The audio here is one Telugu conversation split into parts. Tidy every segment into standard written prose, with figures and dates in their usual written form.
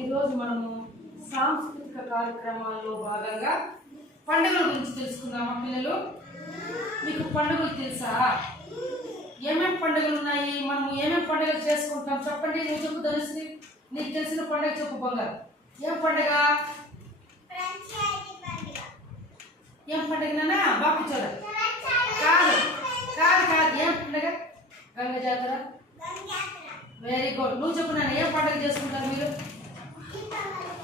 ఈరోజు మనము సాంస్కృతిక కార్యక్రమాల్లో భాగంగా పండుగల గురించి తెలుసుకుందామా పిల్లలు? మీకు పండుగలు తెలుసా? ఏమేమి పండుగలు ఉన్నాయి? మనం ఏమేమి పండుగలు చేసుకుంటాం చెప్పండి. నువ్వు చెప్పు ధనుశ్రీ, నీకు తెలిసిన పండుగ చెప్పు. బంగారు ఏం పండుగ? ఏం పండుగ నానా? బాపు చోద కాదు కాదు కాదు. ఏం పండుగ? గంగ జాతర. Very good. నువ్వు చెప్పు నాన్న, ఏం పండుగ చేసుకుంటారు మీరు?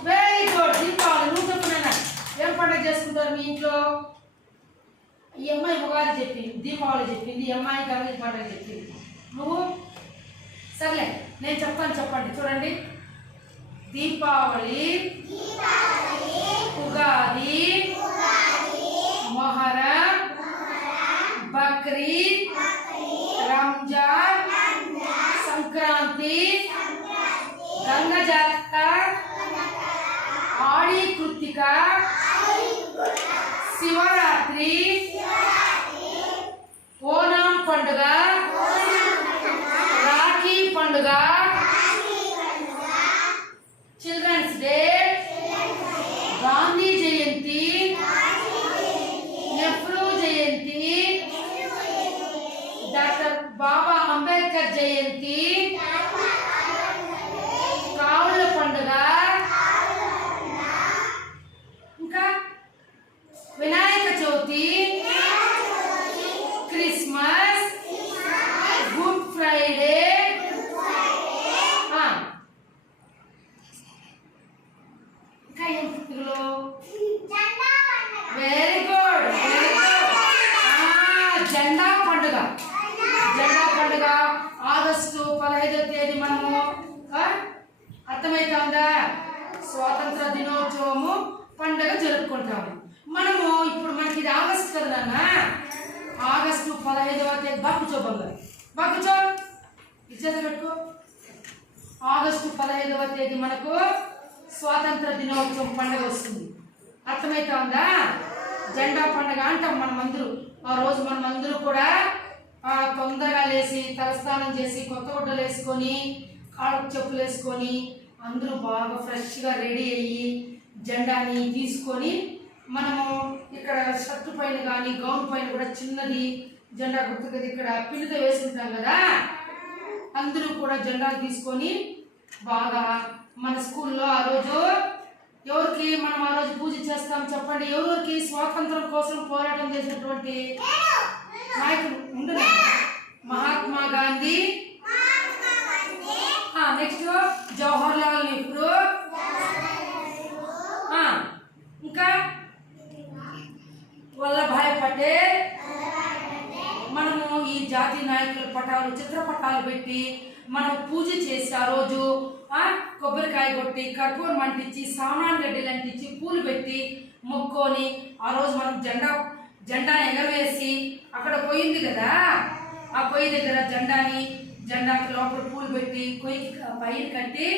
Very good, Deepavali. నువ్వు చెప్పు నాన్న, ఏం పండుగ చేసుకుంటారు మీ ఇంట్లో? ఈ అమ్మాయి ఉగాది చెప్పింది, దీపావళి చెప్పింది, ఈ అమ్మాయి గంగ పండుగ చెప్పింది. నువ్వు సర్లే నేను చెప్తాను, చెప్పండి. చూడండి, దీపావళి, ఉగాది, మొహరం, బక్రీద్, రంజాన్, సంక్రాంతి, గంగ జాతర, ఆడి కృత్తిక, శివరాత్రి, ఓనం పండుగ, రాఖీ పండుగ, చిల్డ్రన్స్ డే, గాంధీ జయంతి, నెహ్రూ జయంతి, డాక్టర్ బాబా అంబేద్కర్ జయంతి, కావుల పండుగ, ఇంకా Vinayaka Chavithi, Christmas, good Friday, ఇంకా ఏం పండుగలు? Very good, very good. జెండా పండుగ. జెండా పండుగ ఆగస్టు 15వ తేదీ మనము అర్థమవుతుందా? స్వాతంత్ర దినోత్సవము పండుగ జరుపుకుంటాము మనము. ఇప్పుడు మనకి ఇది ఆగస్టు కదా నాన్న, ఆగస్టు 15వ తేదీ. బాకుచో బంగారు, బాకుచో ఇచ్చేది పెట్టుకో. ఆగస్టు 15వ తేదీ మనకు స్వాతంత్ర దినోత్సవం పండుగ వస్తుంది. అర్థమవుతుందా? జెండా పండుగ అంటాం మనమందరూ. ఆ రోజు మనమందరూ కూడా తొందరగా లేచి తలస్నానం చేసి కొత్త గుడ్డలు వేసుకొని కాళ్ళకు చెప్పులు వేసుకొని అందరూ బాగా ఫ్రెష్గా రెడీ అయ్యి జెండాని తీసుకొని మనము ఇక్కడ షర్టు పైన కానీ గౌన్ పైన కూడా చిన్నది జెండా గుర్తుగా ఇక్కడ పిల్లతో వేసుకుంటాం కదా. అందరూ కూడా జెండాలు తీసుకొని బాగా మన స్కూల్లో ఆ రోజు ఎవరికి మనం ఆ రోజు పూజ చేస్తాం చెప్పండి? ఎవరికి స్వాతంత్రం కోసం పోరాటం చేసినటువంటి నాయకుడు ఉండదు? మహాత్మా గాంధీ, నెక్స్ట్ జవహర్ లాల్ నెహ్రూ, ఇంకా వల్లభాయ్ పటేల్. మనము ఈ జాతీయ నాయకుల పటాలు, చిత్రపటాలు పెట్టి మనం పూజ చేసి ఆ రోజు కొబ్బరికాయ కొట్టి కర్పూరం అంటించి సామాన్ గడ్డలు అంటించి పూలు పెట్టి మొక్కొని ఆ రోజు మనం జెండాని ఎగరవేసి అక్కడ పొయ్యింది కదా, ఆ పొయ్యి దగ్గర జెండాకి లోపల పూలు పెట్టి కొయ్యి పైన కట్టి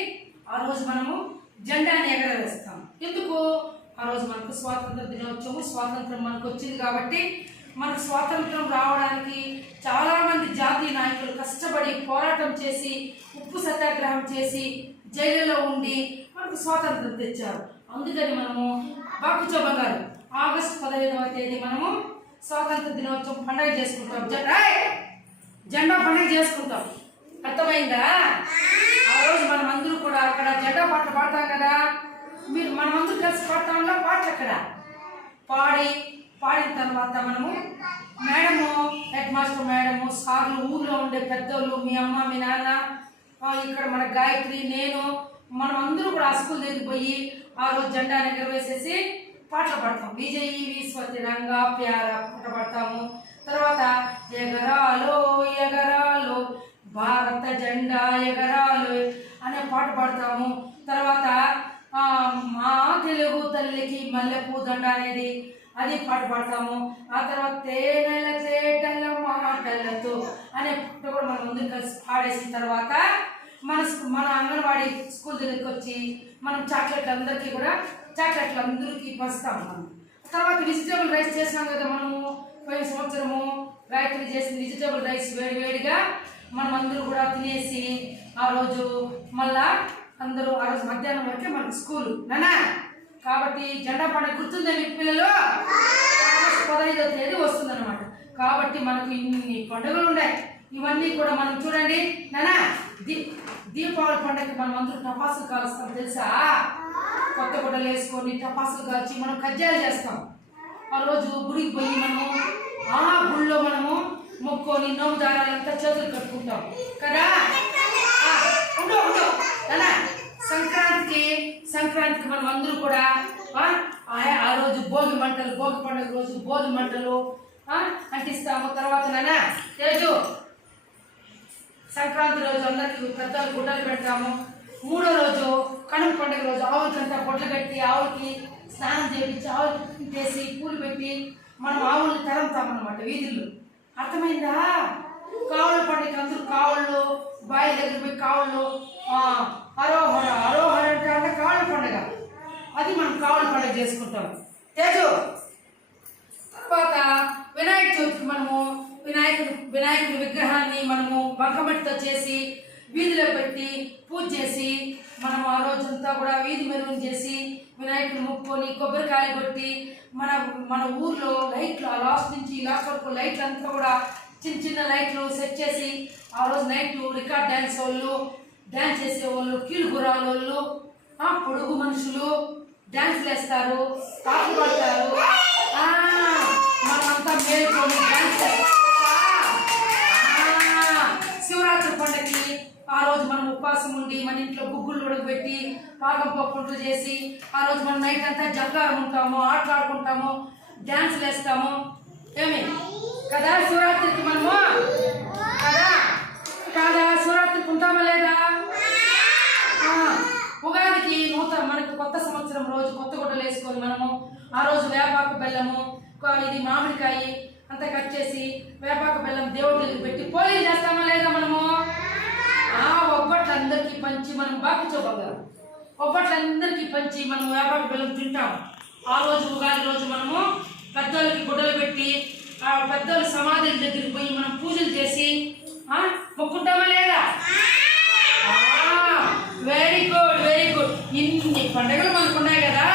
ఆ రోజు మనము జెండాని ఎగరవేస్తాం. ఎందుకు? ఆ రోజు మనకు స్వాతంత్ర దినోత్సవం, స్వాతంత్రం మనకు వచ్చింది కాబట్టి. మనకు స్వాతంత్రం రావడానికి చాలా మంది జాతీయ నాయకులు కష్టపడి పోరాటం చేసి ఉప్పు సత్యాగ్రహం చేసి జైలులో ఉండి మనకు స్వాతంత్రం తెచ్చారు. అందుకని మనము బాకుచో బంగారు ఆగస్టు 15వ తేదీ మనము స్వాతంత్ర దినోత్సవం పండుగ చేసుకుంటాం. జెండా పండుగ చేసుకుంటాం. అర్థమైందా? ఆ రోజు మనం అందరూ కూడా అక్కడ జెండా పాటలు పాడతాం కదా. మీరు మనమందరూ కలిసి పాడతాంలో పాటలు అక్కడ పాడిన తర్వాత మనము మేడము, హెడ్ మాస్టర్ మేడము, సార్లు, ఊర్లో ఉండే పెద్దోళ్ళు, మీ అమ్మ, మీ నాన్న, ఇక్కడ మన గాయత్రి, నేను, మనం అందరూ కూడా ఆ స్కూల్ దగ్గరికి పోయి ఆ రోజు జెండాని ఎగరవేసేసి పాటలు పాడతాం. విజయీ విశ్వతి రంగా ప్యార పాట పాడతాము. తర్వాత ఎగరాలో ఎగరాలో భారత జెండా ఎగరాలో అనే పాట పాడతాము. తర్వాత మా తెలుగు తల్లికి మల్లెపూ దండ అనేది అది పాట పాడతాము. ఆ తర్వాత తేనెల తేటల మాటలతో అనే పాట కూడా మనం ముందు కలిసి పాడేసిన తర్వాత మన అంగన్వాడీ స్కూల్ దగ్గరికి వచ్చి మనం చాక్లెట్లు అందరికీ కూడా చాక్లెట్లు అందరికీ పంచుతాము. మనం తర్వాత వెజిటేబుల్ రైస్ చేసినాం కదా మనము పోయిన సంవత్సరము. గాయత్రి చేసిన వెజిటేబుల్ రైస్ వేడివేడిగా మనం అందరూ కూడా తినేసి ఆ రోజు మళ్ళా అందరూ ఆ రోజు మధ్యాహ్నం వరకే మనకు స్కూలు నానా. కాబట్టి జెండా పండుగ గుర్తుందా మీకు పిల్లలు? ఆగస్టు 15వ తేదీ వస్తుందన్నమాట. కాబట్టి మనకు ఇన్ని పండుగలు ఉన్నాయి. ఇవన్నీ కూడా మనం చూడండి నానా. దీపావళి పండుగకి మనం అందరూ టపాసులు కాలుస్తాం తెలుసా? కొత్త గుడ్డలు వేసుకొని టపాసులు కాల్చి మనం కజ్జాలు చేస్తాం. ఆ రోజు గుడికి పోయి మనము ఆ గుడిలో మనము మొక్కొని నోము దారాలంతా చేతులు కట్టుకుంటాం కదా. నానా సంక్రాంతికి మనం అందరూ కూడా ఆ రోజు భోగి పండుగ రోజు భోగి మంటలు అంటిస్తాము. తర్వాత నానా తేజు సంక్రాంతి రోజు అందరికి పెద్దలు గుడ్డలు పెడతాము. మూడో రోజు కనుమ పండుగ రోజు ఆవులకంతా బొట్లు కట్టి ఆవులకి స్నానం చేయించి ఆవులకి చేసి పూలు పెట్టి మనం ఆవుల్ని తరంతామన్నమాట వీధుల్లో. అర్థమైందా? కావుల పండుగ అందరూ కావుళ్ళు బావి దగ్గర పోయి కావుళ్ళు అరోహర అంటే కావుల పండుగ. అది మనం కావుల పండుగ చేసుకుంటాం తేజు. తర్వాత వినాయక చవితికి మనము వినాయకుడి విగ్రహాన్ని మనము బంకమట్టితో చేసి వీధిలో పెట్టి పూజ చేసి మనం ఆ రోజంతా కూడా వీధి మెరుగుని చేసి వినాయకుడిని ముక్కొని కొబ్బరికాయలు కొట్టి మన ఊర్లో లైట్లు ఆ లాస్ట్ నుంచి లాస్ట్ వరకు లైట్లు అంతా కూడా చిన్న లైట్లు సెట్ చేసి ఆ రోజు నైట్ రికార్డ్ డ్యాన్స్ వాళ్ళు, డ్యాన్స్ చేసేవాళ్ళు, కీలు గురాల వాళ్ళు, పొడుగు మనుషులు డ్యాన్స్లు వేస్తారు, పాటలు పాడతారు. మనమంతా మేలుకొని డ్యాన్స్ శివరాత్రి పండుగకి ఆ రోజు మనం ఉపవాసం ఉండి మన ఇంట్లో గుగ్గులు ఉడకబెట్టి పాకం పప్పులు చేసి ఆ రోజు మనం నైట్ అంతా జగ్గారు ఉంటాము, ఆటలాడుకుంటాము, డ్యాన్స్లు వేస్తాము. ఏమి కదా శివరాత్రికి మనము కదా శివరాత్రికి ఉంటామా లేదా? ఉగాదికి మనకు కొత్త సంవత్సరం రోజు కొత్త గుడ్డలు వేసుకొని మనము ఆ రోజు వేపాకు బెల్లము ఇది మామిడికాయ అంతా కట్ చేసి వేపాకు బెల్లం దేవుడి దగ్గర పెట్టి పోలీలు చేస్తామా లేదా మనము? ఒబ్బట్లందరికీ పంచి మనం బాగా చూపగలం. ఒబ్బట్లందరికీ పంచి మనం వేపాకు బెల్లం తింటాం. ఆ రోజు ఉగాది రోజు మనము పెద్దోళ్ళకి గుడ్డలు పెట్టి ఆ పెద్దోళ్ళ సమాధుల దగ్గరికి పోయి మనం పూజలు చేసి మొక్కుంటామా లేదా? Very good very good. ఇన్ని పండుగలు మనకు ఉన్నాయి కదా.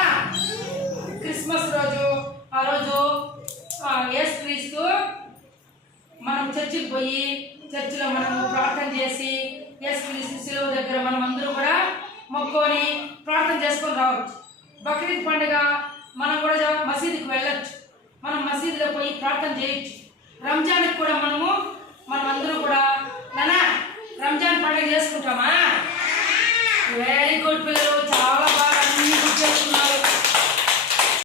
క్రిస్మస్ రోజు ఆ రోజు యేసుక్రీస్తు మనం చర్చికి పోయి చర్చిలో మనం ప్రార్థన చేసి యేసుక్రీస్తు శిలువ దగ్గర మనం అందరూ కూడా మొక్కుకొని ప్రార్థన చేసుకొని రావచ్చు. బక్రీద్ పండుగ మనం కూడా మసీదుకి వెళ్ళొచ్చు, మనం మసీదులో పోయి ప్రార్థన చేయొచ్చు. రంజాన్కి కూడా మనం అందరూ కూడా నానా రంజాన్ పండుగ చేసుకుంటామా? వెరీ గుడ్ పిల్లలు.